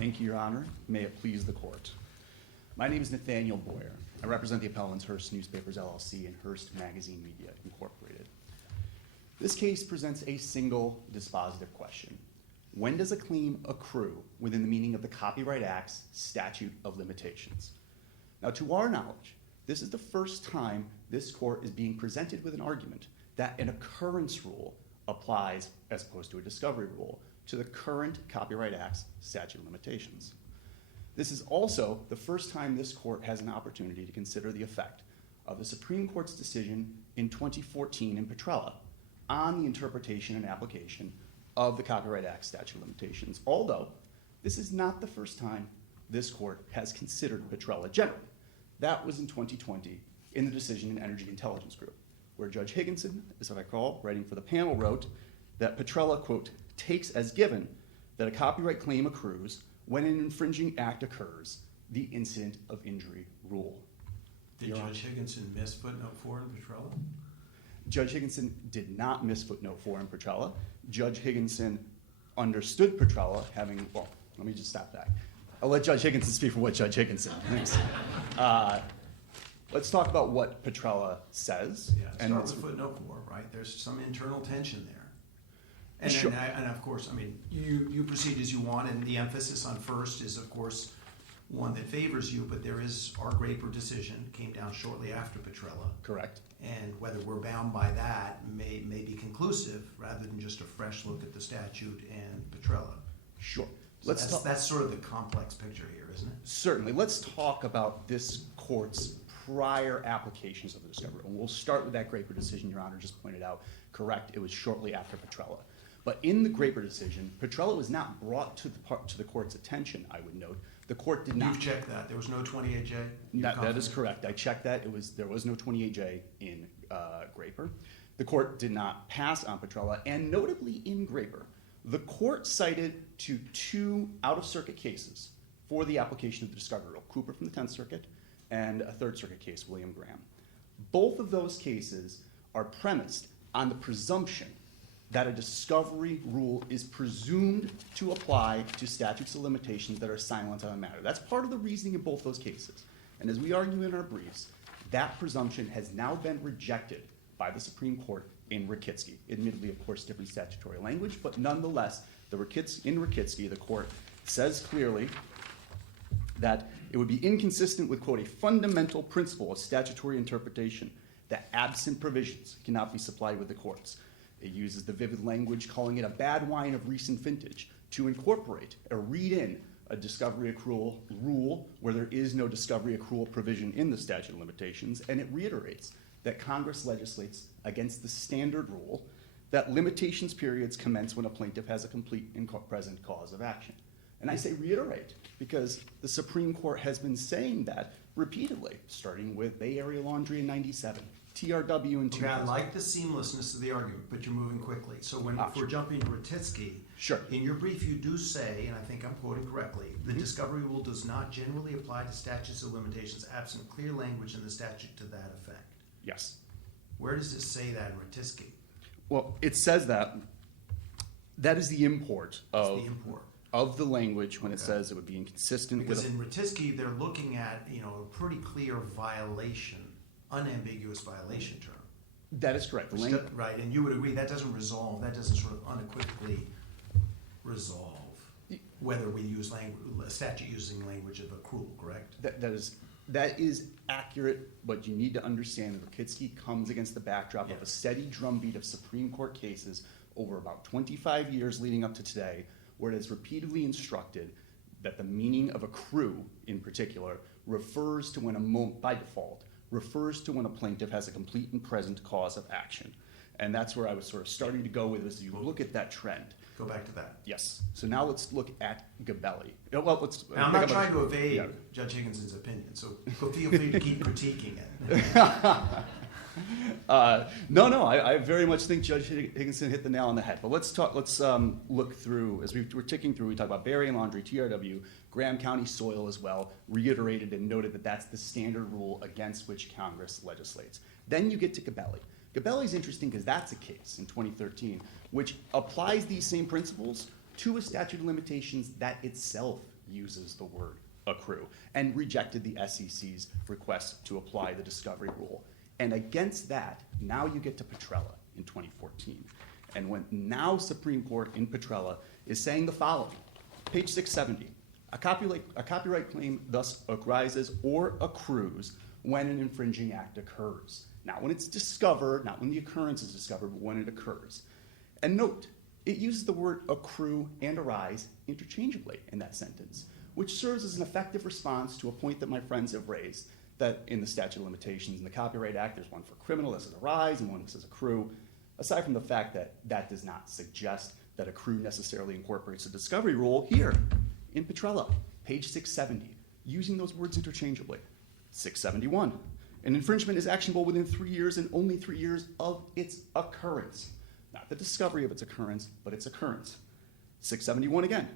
Thank you, Your Honor. May it please the court. My name is Nathaniel Boyer. I represent the appellants Hearst Newspapers, LLC and Hearst Magazine Media, Incorporated. This case presents a single dispositive question. When does a claim accrue within the meaning of the Copyright Act's statute of limitations? Now, to our knowledge, this is the first time this court is being presented with an argument that an occurrence rule applies, as opposed to a discovery rule, to the current Copyright Act's statute of limitations. This is also the first time this court has an opportunity to consider the effect of the Supreme Court's decision in 2014 in Petrella on the interpretation and application of the Copyright Act statute of limitations, although this is not the first time this court has considered Petrella generally. That was in 2020 in the decision in Energy Intelligence Group, where Judge Higginson, as I recall, writing for the panel, wrote that Petrella, quote, takes as given that a copyright claim accrues when an infringing act occurs, the incident of injury rule. Did Judge Higginson miss footnote 4 in Petrella? Judge Higginson did not miss footnote 4 in Petrella. Judge Higginson understood Petrella having, well, let me just stop that. I'll let Judge Higginson speak for what Judge Higginson thinks. Let's talk about what Petrella says. Yeah, start with footnote 4, right? There's some internal tension there. And, sure. and of course, I mean, you proceed as you want, and the emphasis on first is, of course, one that favors you, but there is our Graper decision, came down shortly after Petrella. Correct. And whether we're bound by that may be conclusive rather than just a fresh look at the statute and Petrella. Sure. So that's sort of the complex picture here, isn't it? Certainly. Let's talk about this court's prior applications of the discovery. And we'll start with that Graper decision Your Honor just pointed out. Correct, it was shortly after Petrella. But in the Graper decision, Petrella was not brought to the court's attention, I would note. The court did not. You've checked that. There was no 28J? That is correct. I checked that. There was no 28J in Graper. The court did not pass on Petrella. And notably in Graper, the court cited to two out-of-circuit cases for the application of the discovery rule, Cooper from the 10th Circuit and a Third Circuit case, William Graham. Both of those cases are premised on the presumption that a discovery rule is presumed to apply to statutes of limitations that are silent on a matter. That's part of the reasoning in both those cases. And as we argue in our briefs, that presumption has now been rejected by the Supreme Court in Rakitsky. Admittedly, of course, different statutory language, but nonetheless, in Rakitsky, the court says clearly that it would be inconsistent with, quote, a fundamental principle of statutory interpretation that absent provisions cannot be supplied with the courts. It uses the vivid language calling it a bad wine of recent vintage to incorporate or read in a discovery accrual rule where there is no discovery accrual provision in the statute of limitations, and it reiterates that Congress legislates against the standard rule that limitations periods commence when a plaintiff has a complete and present cause of action. And I say reiterate because the Supreme Court has been saying that repeatedly, starting with Bay Area Laundry in 97, TRW in 2000. Okay, I like the seamlessness of the argument, but you're moving quickly. So if we're jumping to Rakitsky, sure. In your brief you do say, and I think I'm quoting correctly, the discovery rule does not generally apply to statutes of limitations absent clear language in the statute to that effect. Yes. Where does it say that in Rakitsky? Well, it says that is the import of the language when it says it would be inconsistent because with in Rakitsky they're looking at a pretty clear violation, unambiguous violation term. That is correct. Right, and you would agree that doesn't sort of unequivocally resolve whether we use a statute using language of accrual, correct? That is accurate, but you need to understand that Rakitsky comes against the backdrop of a steady drumbeat of Supreme Court cases over about 25 years leading up to today, where it is repeatedly instructed that the meaning of accrue, in particular, refers to when by default, refers to when a plaintiff has a complete and present cause of action. And that's where I was sort of starting to go with this. You look at that trend. Go back to that. Yes. So now let's look at Gabelli. Well, I'm not trying to evade Judge Higginson's opinion, so feel free to keep critiquing it. No, I very much think Judge Higginson hit the nail on the head. But let's look through, as we're ticking through, we talk about Berry and Laundry, TRW, Graham County Soil as well, reiterated and noted that that's the standard rule against which Congress legislates. Then you get to Gabelli. Gabelli's interesting because that's a case in 2013 which applies these same principles to a statute of limitations that itself uses the word accrue and rejected the SEC's request to apply the discovery rule. And against that, now you get to Petrella in 2014. And when now Supreme Court in Petrella is saying the following, page 670, a copyright claim thus arises or accrues when an infringing act occurs. Not when it's discovered, not when the occurrence is discovered, but when it occurs. And note, it uses the word accrue and arise interchangeably in that sentence, which serves as an effective response to a point that my friends have raised, that in the statute of limitations in the Copyright Act, there's one for criminal that says arise and one that says accrue, aside from the fact that that does not suggest that accrue necessarily incorporates the discovery rule. Here, in Petrella, page 670, using those words interchangeably. 671, an infringement is actionable within 3 years and only 3 years of its occurrence. Not the discovery of its occurrence, but its occurrence. 671 again,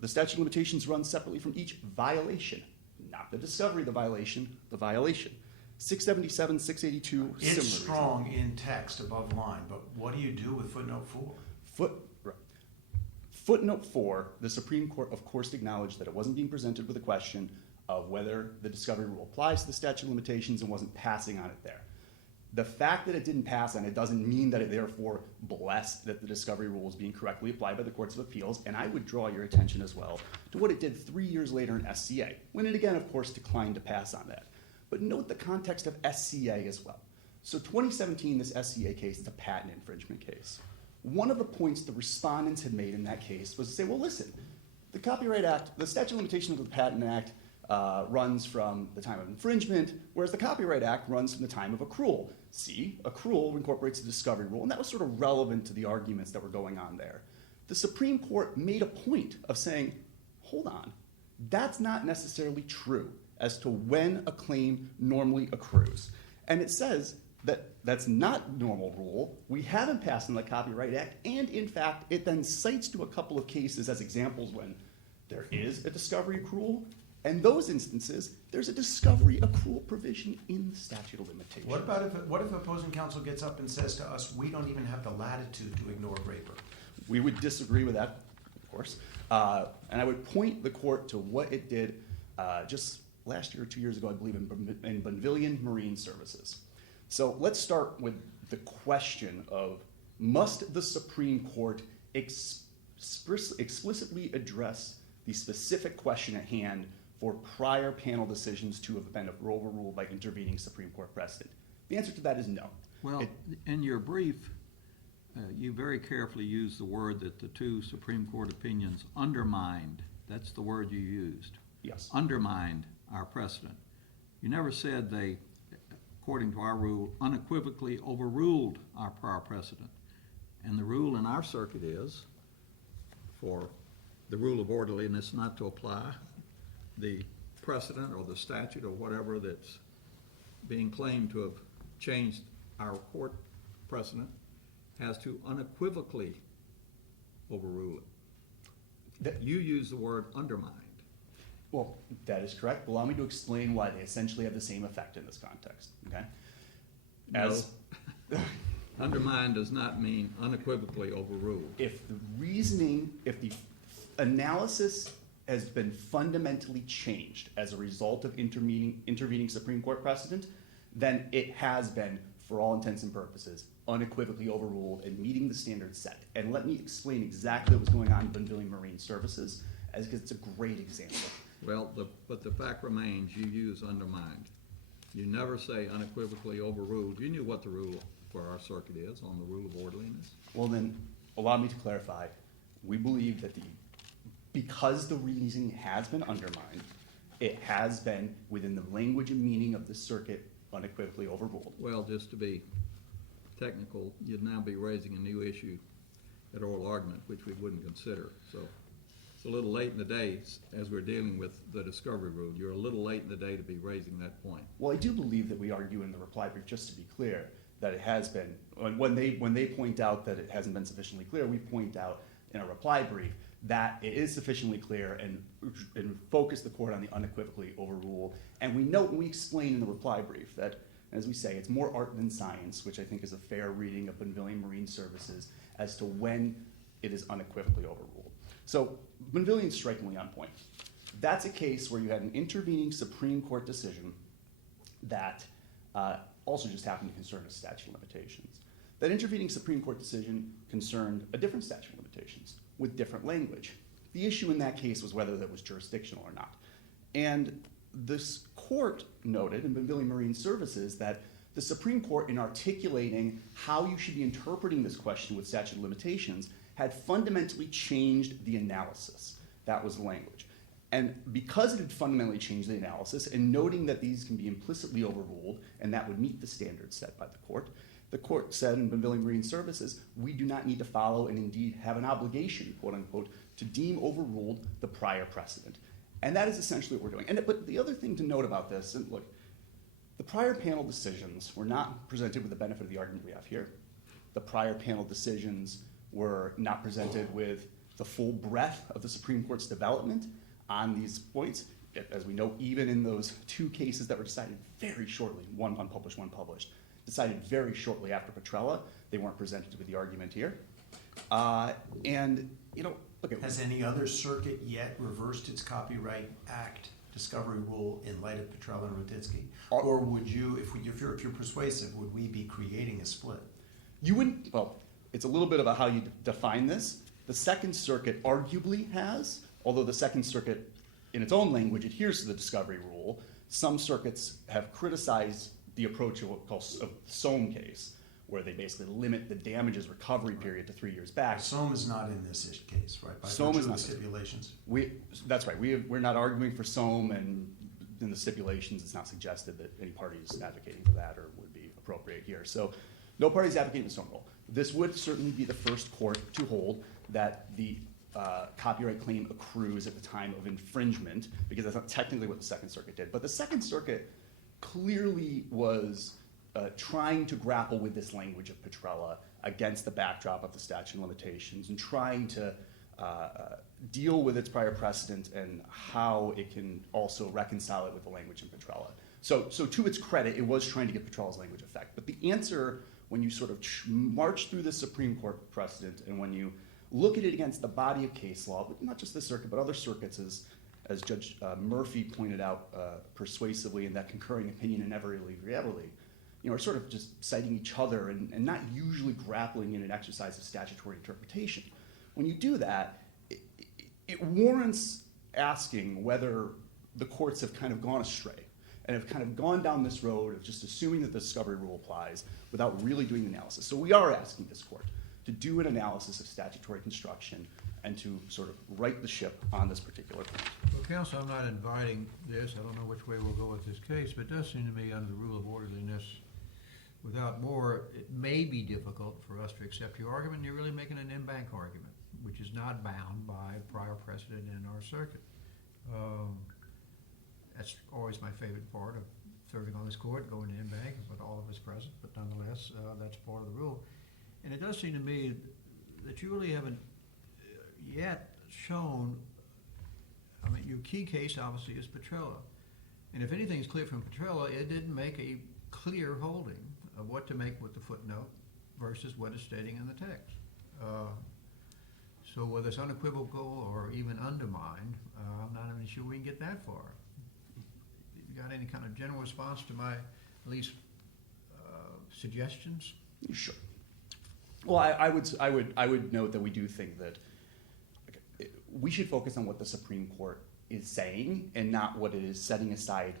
the statute of limitations runs separately from each violation. Not the discovery of the violation, the violation. 677, 682, It's similar strong reason. in text above line, but what do you do with footnote 4? Footnote 4, the Supreme Court, of course, acknowledged that it wasn't being presented with a question of whether the discovery rule applies to the statute of limitations and wasn't passing on it there. The fact that it didn't pass on it doesn't mean that it therefore blessed that the discovery rule is being correctly applied by the courts of appeals, and I would draw your attention as well to what it did 3 years later in SCA, when it again, of course, declined to pass on that. But note the context of SCA as well. So 2017, this SCA case is a patent infringement case. One of the points the respondents had made in that case was to say, well, listen, the Copyright Act, the statute of limitations of the Patent Act runs from the time of infringement, whereas the Copyright Act runs from the time of accrual. See, accrual incorporates the discovery rule, and that was sort of relevant to the arguments that were going on there. The Supreme Court made a point of saying, hold on, that's not necessarily true as to when a claim normally accrues. And it says that that's not normal rule. We haven't passed on the Copyright Act, and in fact, it then cites to a couple of cases as examples when there is a discovery accrual. And those instances, there's a discovery accrual provision in the statute of limitations. What if opposing counsel gets up and says to us, we don't even have the latitude to ignore Graper? We would disagree with that, of course. And I would point the court to what it did just last year or 2 years ago, I believe, in Bonvillian Marine Services. So let's start with the question of, must the Supreme Court explicitly address the specific question at hand for prior panel decisions to have been overruled by intervening Supreme Court precedent? The answer to that is no. Well, in your brief, you very carefully used the word that the two Supreme Court opinions undermined. That's the word you used. Yes. Undermined our precedent. You never said they, according to our rule, unequivocally overruled our prior precedent. And the rule in our circuit is for the rule of orderliness not to apply, the precedent or the statute or whatever that's being claimed to have changed our court precedent has to unequivocally overrule it. You use the word undermined. Well, that is correct. Allow me to explain why they essentially have the same effect in this context. Okay. No. Undermined does not mean unequivocally overruled. If the reasoning, if the analysis has been fundamentally changed as a result of intervening Supreme Court precedent, then it has been, for all intents and purposes, unequivocally overruled and meeting the standards set. And let me explain exactly what was going on in Bonvillian Marine Services, because it's a great example. Well, but the fact remains, you use undermined. You never say unequivocally overruled. You knew what the rule for our circuit is on the rule of orderliness. Well then, allow me to clarify. We believe that because the reasoning has been undermined, it has been, within the language and meaning of the circuit, unequivocally overruled. Well, just to be technical, you'd now be raising a new issue at oral argument, which we wouldn't consider. So it's a little late in the day as we're dealing with the discovery rule. You're a little late in the day to be raising that point. Well, I do believe that we argue in the reply brief, just to be clear, that it has been, when they point out that it hasn't been sufficiently clear, we point out in a reply brief that it is sufficiently clear and focus the court on the unequivocally overrule. And we note and we explain in the reply brief that, as we say, it's more art than science, which I think is a fair reading of Bonvillian Marine Services as to when it is unequivocally overruled. So Bonvillian's strikingly on point. That's a case where you had an intervening Supreme Court decision that also just happened to concern a statute of limitations. That intervening Supreme Court decision concerned a different statute of limitations with different language. The issue in that case was whether that was jurisdictional or not. And this court noted in Benvillian Marine Services that the Supreme Court, in articulating how you should be interpreting this question with statute of limitations, had fundamentally changed the analysis. That was the language. And because it had fundamentally changed the analysis, and noting that these can be implicitly overruled, and that would meet the standards set by the court said in Benvillian Marine Services, we do not need to follow and indeed have an obligation, quote unquote, to deem overruled the prior precedent. And that is essentially what we're doing. But the other thing to note about this, and look, the prior panel decisions were not presented with the benefit of the argument we have here. The prior panel decisions were not presented with the full breadth of the Supreme Court's development on these points. As we know, even in those two cases that were decided very shortly, one unpublished, one published, decided very shortly after Petrella, they weren't presented with the argument here. And, you know, look, Has any other circuit yet reversed its Copyright Act discovery rule in light of Petrella and Ruditsky? Or would you, if you're persuasive, would we be creating a split? You wouldn't, well, it's a little bit about how you define this. The Second Circuit arguably has, although the Second Circuit, in its own language, adheres to the discovery rule. Some circuits have criticized the approach of what we call a Sohm case, where they basically limit the damages recovery period to 3 years back. Sohm is not in this case, right? By Sohm virtue is of not. the stipulations. That's right. We're not arguing for Sohm, and in the stipulations, it's not suggested that any party is advocating for that or would be appropriate here. So no party is advocating the Sohm rule. This would certainly be the first court to hold that the copyright claim accrues at the time of infringement, because that's not technically what the Second Circuit did. But the Second Circuit clearly was trying to grapple with this language of Petrella against the backdrop of the statute of limitations and trying to deal with its prior precedent and how it can also reconcile it with the language in Petrella. So to its credit, it was trying to get Petrella's language effect. But the answer, when you sort of march through the Supreme Court precedent and when you look at it against the body of case law, not just this circuit, but other circuits, as Judge Murphy pointed out persuasively in that concurring opinion in Everly, you know, are sort of just citing each other and not usually grappling in an exercise of statutory interpretation. When you do that, it warrants asking whether the courts have kind of gone astray and have kind of gone down this road of just assuming that the discovery rule applies without really doing the analysis. So we are asking this court to do an analysis of statutory construction and to sort of right the ship on this particular point. Well, counsel, I'm not inviting this. I don't know which way we'll go with this case, but it does seem to me under the rule of orderliness, without more, it may be difficult for us to accept your argument. You're really making an in-bank argument, which is not bound by prior precedent in our circuit. That's always my favorite part of serving on this court, going to in-bank with all of us present, but nonetheless, that's part of the rule. And it does seem to me that you really haven't yet shown, I mean, your key case obviously is Petrella. And if anything's clear from Petrella, it didn't make a clear holding of what to make with the footnote versus what is stating in the text. So whether it's unequivocal or even undermined, I'm not even sure we can get that far. You got any kind of general response to my, at least, suggestions? Sure. Well, I would note that we do think that we should focus on what the Supreme Court is saying and not what it is setting aside,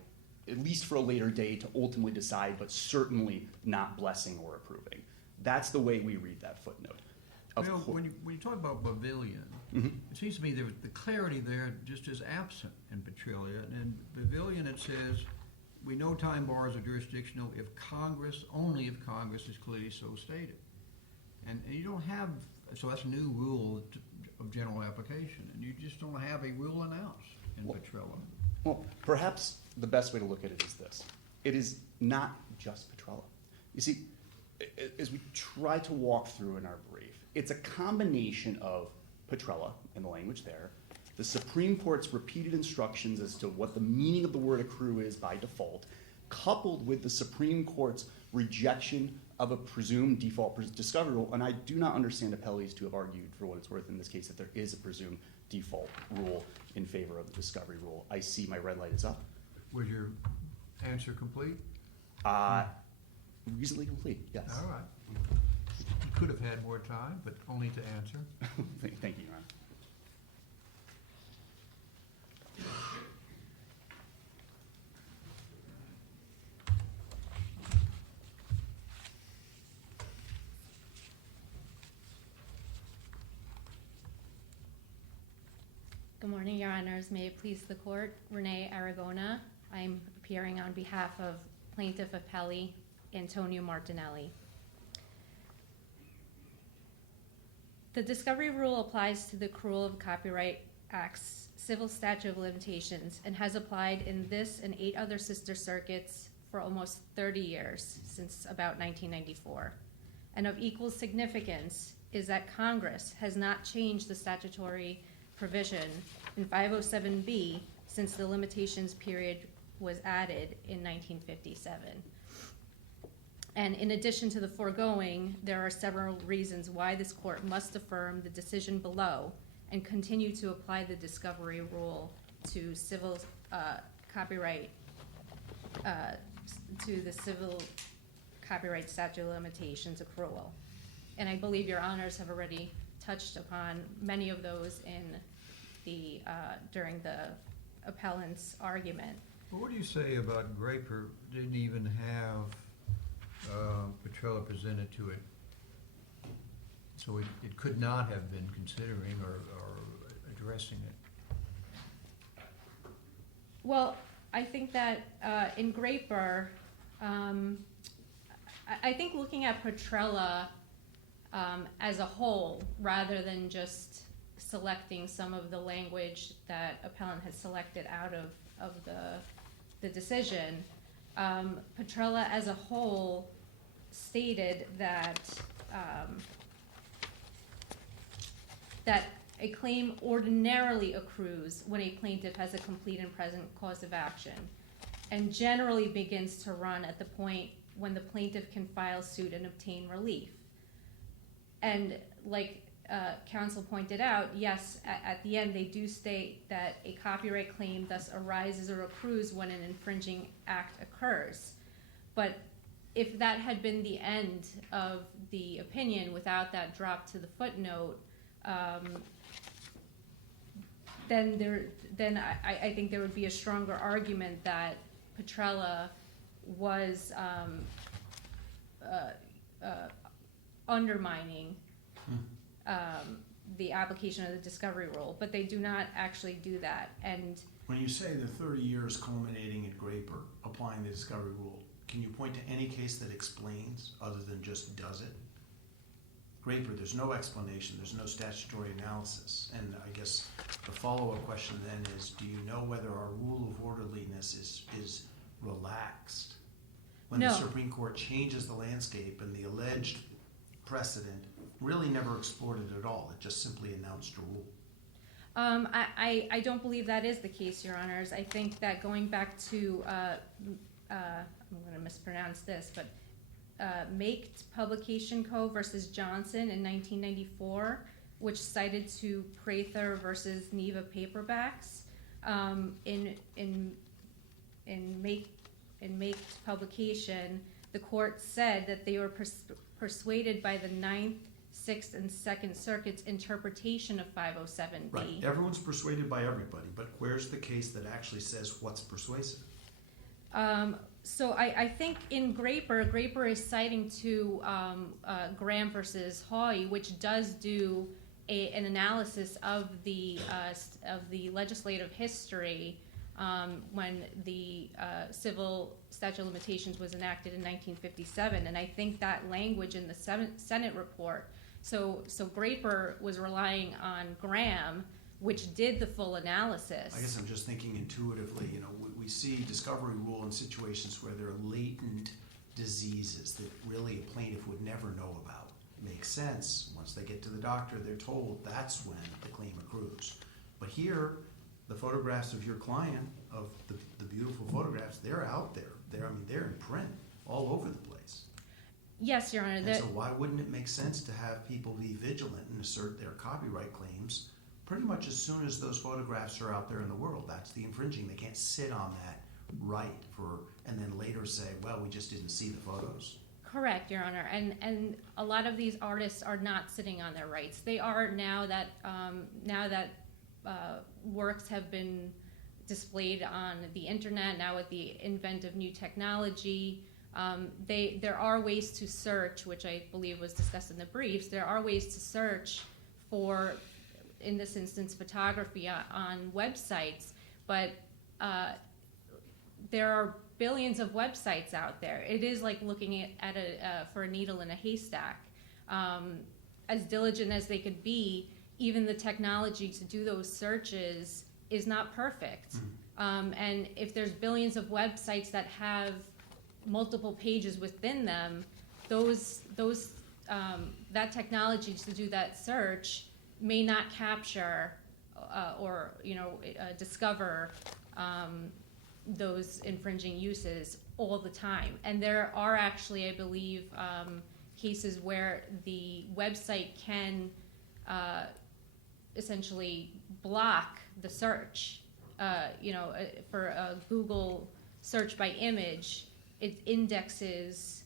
at least for a later day, to ultimately decide, but certainly not blessing or approving. That's the way we read that footnote. Well, when you talk about Benvillian, it seems to me the clarity there just is absent in Petrella. And in Benvillian it says, we know time bars are jurisdictional if Congress, only if Congress is clearly so stated. And you don't have, so that's a new rule of general application, and you just don't have a rule announced in Petrella. Well, perhaps the best way to look at it is this. It is not just Petrella. You see, as we try to walk through in our brief, it's a combination of Petrella and the language there, the Supreme Court's repeated instructions as to what the meaning of the word accrue is by default, coupled with the Supreme Court's rejection of a presumed default discovery rule. And I do not understand appellees to have argued, for what it's worth in this case, that there is a presumed default rule in favor of the discovery rule. I see my red light is up. Was your answer complete? Reasonably complete, yes. All right. You could have had more time, but only to answer. Thank you, Your Honor. Good morning, Your Honors. May it please the Court. Renee, Aragona. I'm appearing on behalf of Plaintiff Appellee Antonio Martinelli. The discovery rule applies to the Accrual of Copyright Act's civil statute of limitations and has applied in this and 8 other sister circuits for almost 30 years, since about 1994. And of equal significance is that Congress has not changed the statutory provision in 507B since the limitations period was added in 1957. And in addition to the foregoing, there are several reasons why this court must affirm the decision below and continue to apply the discovery rule to civil copyright, to the civil copyright statute of limitations accrual. And I believe Your Honors have already touched upon many of those in the during the appellant's argument. Well, what do you say about Graper didn't even have Petrella presented to it? So it could not have been considering or addressing it. Well, I think that in Graper, I think looking at Petrella as a whole, rather than just selecting some of the language that appellant has selected out of the decision, Petrella as a whole stated that that a claim ordinarily accrues when a plaintiff has a complete and present cause of action and generally begins to run at the point when the plaintiff can file suit and obtain relief. And like counsel pointed out, yes, at the end they do state that a copyright claim thus arises or accrues when an infringing act occurs. But if that had been the end of the opinion without that drop to the footnote, then I think there would be a stronger argument that Petrella was undermining the application of the discovery rule, but they do not actually do that. And When you say the 30 years culminating in Graper applying the discovery rule, can you point to any case that explains other than just does it? Graper, there's no explanation, there's no statutory analysis. And I guess the follow-up question then is, do you know whether our rule of orderliness is relaxed when No. the Supreme Court changes the landscape and the alleged precedent really never explored it at all? It just simply announced a rule. I don't believe that is the case, Your Honors. I think that going back to, I'm going to mispronounce this, but Make Publication Co. versus Johnson in 1994, which cited to Prather versus Neva paperbacks. In Make Publication, the court said that they were persuaded by the 9th, 6th, and 2nd Circuit's interpretation of 507B. Right, everyone's persuaded by everybody, but where's the case that actually says what's persuasive? So I think in Graper is citing to Graham versus Hawley, which does do an analysis of the legislative history when the civil statute of limitations was enacted in 1957, and I think that language in the Senate report. So Graper was relying on Graham, which did the full analysis. I guess I'm just thinking intuitively, we see discovery rule in situations where there are latent diseases that really a plaintiff would never know about. It makes sense. Once they get to the doctor, they're told that's when the claim accrues. But here, the photographs of your client, of the beautiful photographs, they're out there. They're in print all over the place. Yes, Your Honor. And so why wouldn't it make sense to have people be vigilant and assert their copyright claims pretty much as soon as those photographs are out there in the world, that's the infringing. They can't sit on that right and then later say, well, we just didn't see the photos. Correct, Your Honor, and a lot of these artists are not sitting on their rights. They are now that works have been displayed on the internet, now with the advent of new technology. There are ways to search, which I believe was discussed in the briefs. There are ways to search for, in this instance, photography on websites, but there are billions of websites out there. It is like looking at for a needle in a haystack. As diligent as they could be, even the technology to do those searches is not perfect. And if there's billions of websites that have multiple pages within them, that technology to do that search may not capture or discover those infringing uses all the time. And there are actually, I believe, cases where the website can essentially block the search. For a Google search by image, it indexes,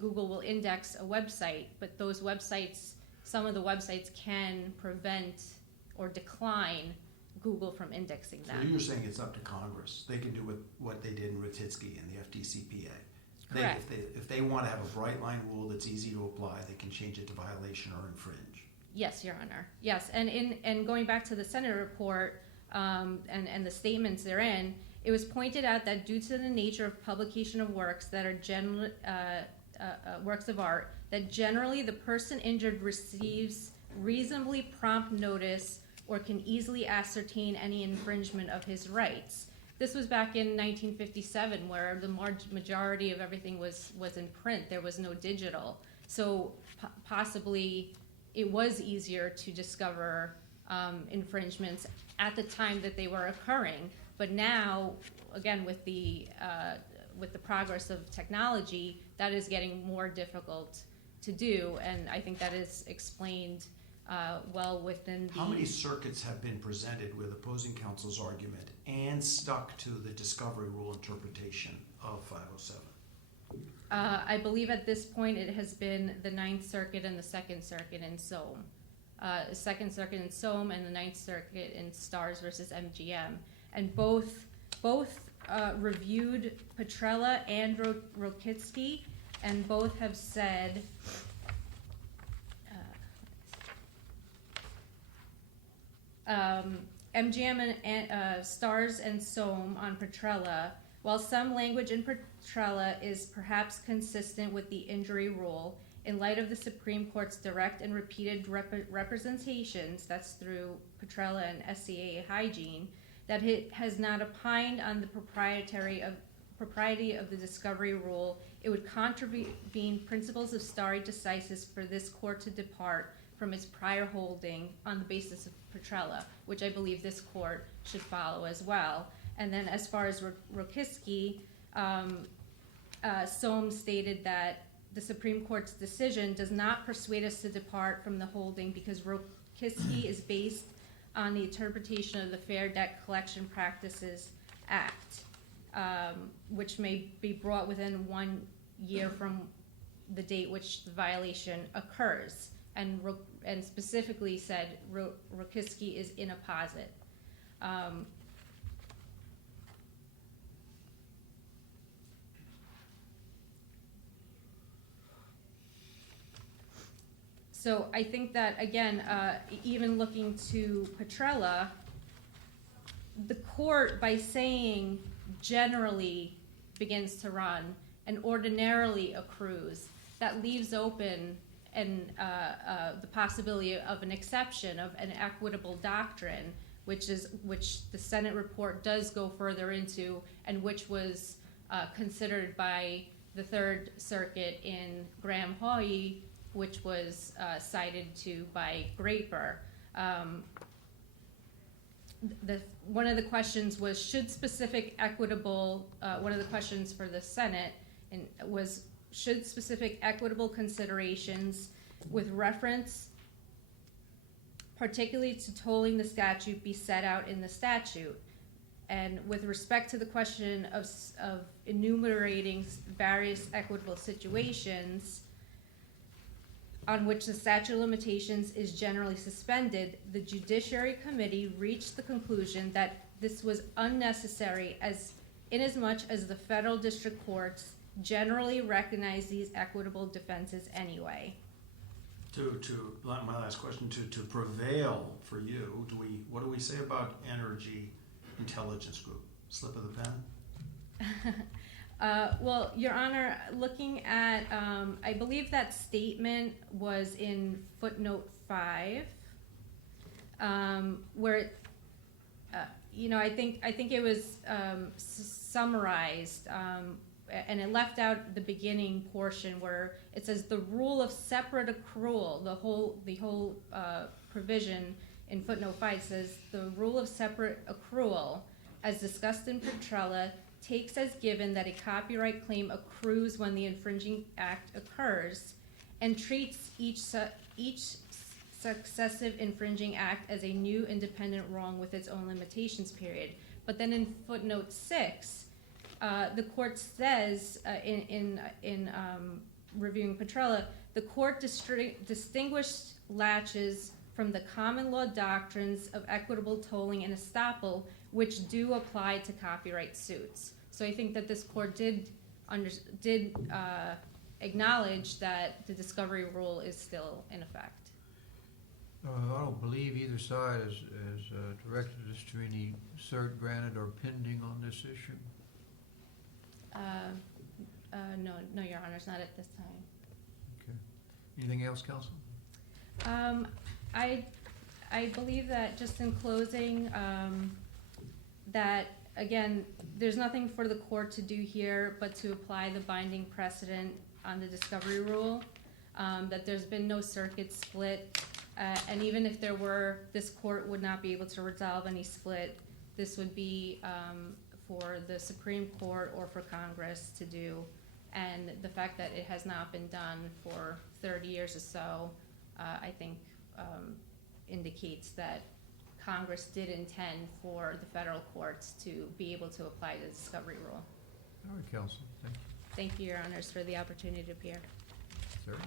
Google will index a website, but those websites, some of the websites can prevent or decline Google from indexing them. So you're saying it's up to Congress. They can do what they did in Rotitsky and the FDCPA. Correct. If they want to have a bright line rule that's easy to apply, they can change it to violation or infringe. Yes, Your Honor. Yes, and going back to the Senate report and the statements therein, it was pointed out that due to the nature of publication of works that are works of art, that generally the person injured receives reasonably prompt notice or can easily ascertain any infringement of his rights. This was back in 1957, where the majority of everything was in print. There was no digital. So possibly it was easier to discover infringements at the time that they were occurring. But now, again, with the progress of technology, that is getting more difficult to do, and I think that is explained well within the... How many circuits have been presented with opposing counsel's argument and stuck to the discovery rule interpretation of 507? I believe at this point it has been the Ninth Circuit and the Second Circuit in Soam. The Second Circuit in Soam and the Ninth Circuit in Stars versus MGM. And both reviewed Petrella and Rokitsky, and both have said MGM and Stars and Soam on Petrella, while some language in Petrella is perhaps consistent with the injury rule, in light of the Supreme Court's direct and repeated representations, that's through Petrella and SCA Hygiene, that it has not opined on the propriety of the discovery rule, it would contravene principles of stare decisis for this court to depart from its prior holding on the basis of Petrella, which I believe this court should follow as well. And then as far as Rokitsky, Soam stated that the Supreme Court's decision does not persuade us to depart from the holding because Rokitsky is based on the interpretation of the Fair Debt Collection Practices Act, which may be brought within 1 year from the date which the violation occurs, and specifically said Rokitsky is inapposite. So I think that, again, even looking to Petrella, the court, by saying generally begins to run and ordinarily accrues, that leaves open the possibility of an exception, of an equitable doctrine, which the Senate report does go further into, and which was considered by the Third Circuit in Graham-Hoye, which was cited to by Graper. One of the questions was, should specific equitable, one of the questions for the Senate was, should specific equitable considerations with reference particularly to tolling the statute, be set out in the statute. And with respect to the question of enumerating various equitable situations on which the statute of limitations is generally suspended, the Judiciary Committee reached the conclusion that this was unnecessary inasmuch as the federal district courts generally recognize these equitable defenses anyway. My last question, to prevail for you, what do we say about Energy Intelligence Group? Slip of the pen? Well, Your Honor, looking at, I believe that statement was in footnote 5, where, I think it was summarized, and it left out the beginning portion where it says the rule of separate accrual. The whole provision in footnote 5 says the rule of separate accrual, as discussed in Petrella, takes as given that a copyright claim accrues when the infringing act occurs, and treats each successive infringing act as a new independent wrong with its own limitations period. But then in footnote 6, the court says, in reviewing Petrella, the court distinguished latches from the common law doctrines of equitable tolling and estoppel, which do apply to copyright suits. So I think that this court did acknowledge that the discovery rule is still in effect. I don't believe either side has directed us to any cert granted or pending on this issue. No, Your Honors, not at this time. Okay. Anything else, Counsel? I believe that just in closing, that again, there's nothing for the court to do here but to apply the binding precedent on the discovery rule, that there's been no circuit split, and even if there were, this court would not be able to resolve any split. This would be for the Supreme Court or for Congress to do, and the fact that it has not been done for 30 years or so, I think indicates that Congress did intend for the federal courts to be able to apply the discovery rule. All right, Counsel. Thank you. Thank you, Your Honors, for the opportunity to appear. Certainly.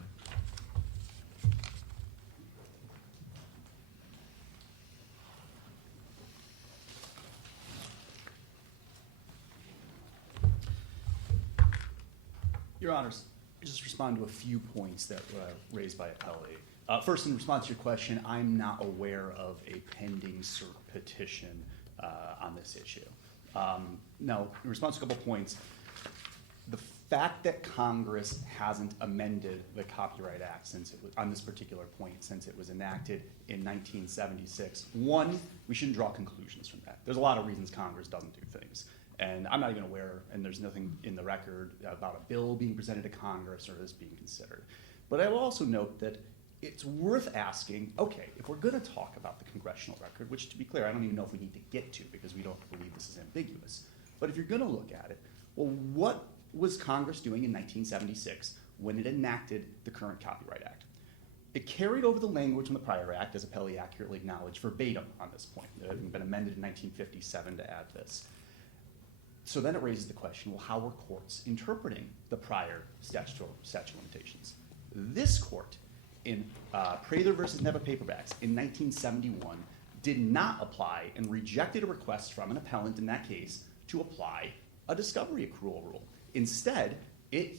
Your Honors, just respond to a few points that were raised by appellee. First, in response to your question, I'm not aware of a pending cert petition on this issue. Now, in response to a couple points, the fact that Congress hasn't amended the Copyright Act since it was, on this particular point, since it was enacted in 1976, one, we shouldn't draw conclusions from that. There's a lot of reasons Congress doesn't do things. And I'm not even aware, and there's nothing in the record about a bill being presented to Congress or this being considered. But I will also note that it's worth asking, okay, if we're going to talk about the congressional record, which to be clear, I don't even know if we need to get to because we don't believe this is ambiguous. But if you're going to look at it, well, what was Congress doing in 1976 when it enacted the current Copyright Act? It carried over the language from the prior act, as appellee accurately acknowledged, verbatim on this point. It had been amended in 1957 to add this. So then it raises the question, well, how were courts interpreting the prior statute of limitations? This court, in Prather versus Neva Paperbacks in 1971, did not apply and rejected a request from an appellant in that case to apply a discovery accrual rule. Instead, it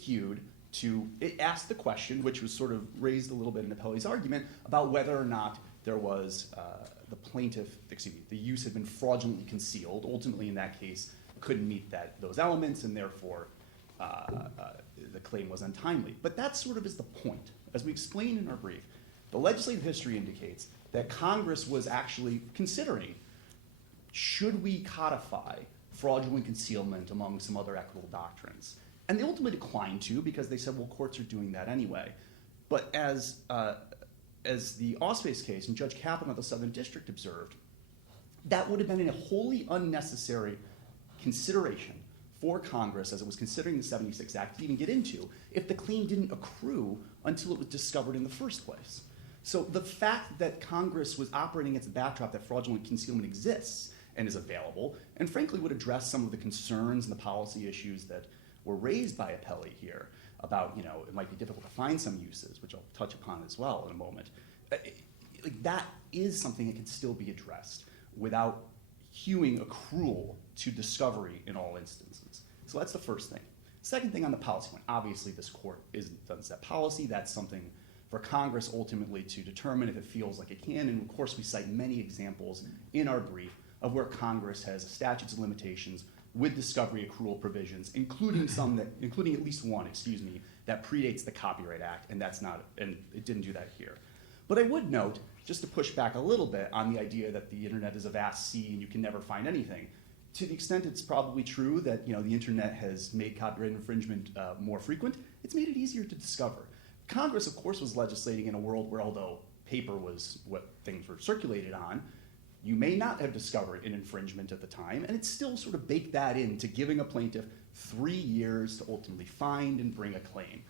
asked the question, which was sort of raised a little bit in the appellee's argument, about whether or not there was the use had been fraudulently concealed. Ultimately, in that case, couldn't meet those elements, and therefore the claim was untimely. But that sort of is the point. As we explained in our brief, the legislative history indicates that Congress was actually considering, should we codify fraudulent concealment among some other equitable doctrines? And they ultimately declined to, because they said, well, courts are doing that anyway. But as the Ospace case and Judge Kaplan of the Southern District observed, that would have been a wholly unnecessary consideration for Congress as it was considering the 76 Act to even get into if the claim didn't accrue until it was discovered in the first place. So the fact that Congress was operating against the backdrop that fraudulent concealment exists and is available, and frankly would address some of the concerns and the policy issues that were raised by appellee here about, it might be difficult to find some uses, which I'll touch upon as well in a moment. That is something that can still be addressed without hewing accrual to discovery in all instances. So that's the first thing. Second thing on the policy point, obviously this court doesn't set policy. That's something for Congress ultimately to determine if it feels like it can. And of course we cite many examples in our brief of where Congress has statutes of limitations with discovery accrual provisions, including at least one, that predates the Copyright Act, and it didn't do that here. But I would note, just to push back a little bit on the idea that the internet is a vast sea and you can never find anything, to the extent it's probably true that the internet has made copyright infringement more frequent, it's made it easier to discover. Congress, of course, was legislating in a world where, although paper was what things were circulated on, you may not have discovered an infringement at the time, and it still sort of baked that into giving a plaintiff 3 years to ultimately find and bring a claim.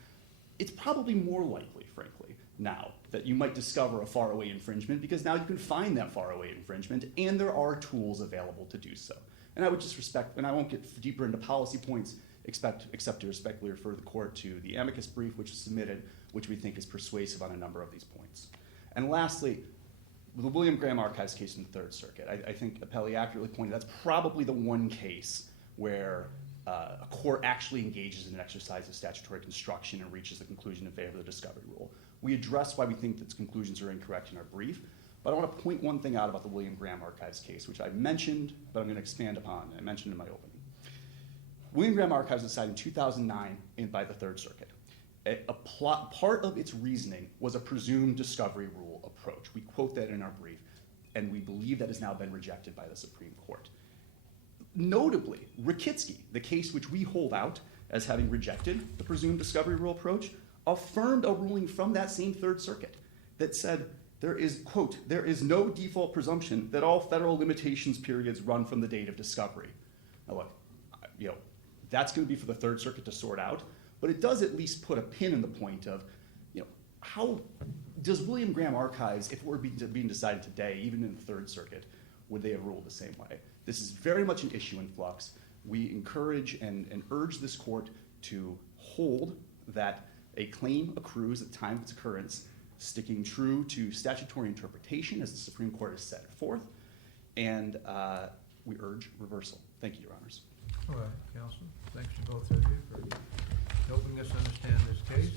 It's probably more likely, frankly, now that you might discover a faraway infringement because now you can find that faraway infringement, and there are tools available to do so. And I would just and I won't get deeper into policy points, except to respectfully refer the court to the amicus brief which is submitted, which we think is persuasive on a number of these points. And lastly, the William Graham Archives case in the Third Circuit, I think appellee accurately pointed that's probably the one case where a court actually engages in an exercise of statutory construction and reaches the conclusion in favor of the discovery rule. We address why we think its conclusions are incorrect in our brief, but I want to point one thing out about the William Graham Archives case, which I mentioned, but I'm going to expand upon, and I mentioned in my opening. William Graham Archives was decided in 2009 by the Third Circuit. Part of its reasoning was a presumed discovery rule approach. We quote that in our brief, and we believe that has now been rejected by the Supreme Court. Notably, Rakitsky, the case which we hold out as having rejected the presumed discovery rule approach, affirmed a ruling from that same Third Circuit that said there is, quote, there is no default presumption that all federal limitations periods run from the date of discovery. Now look, that's going to be for the Third Circuit to sort out, but it does at least put a pin in the point of, how does William Graham Archives, if it were being decided today, even in the Third Circuit, would they have ruled the same way? This is very much an issue in flux. We encourage and urge this court to hold that a claim accrues at the time of its occurrence, sticking true to statutory interpretation as the Supreme Court has set forth, and we urge reversal. Thank you, Your Honors. All right, Counsel. Thanks to both of you for helping us understand this case.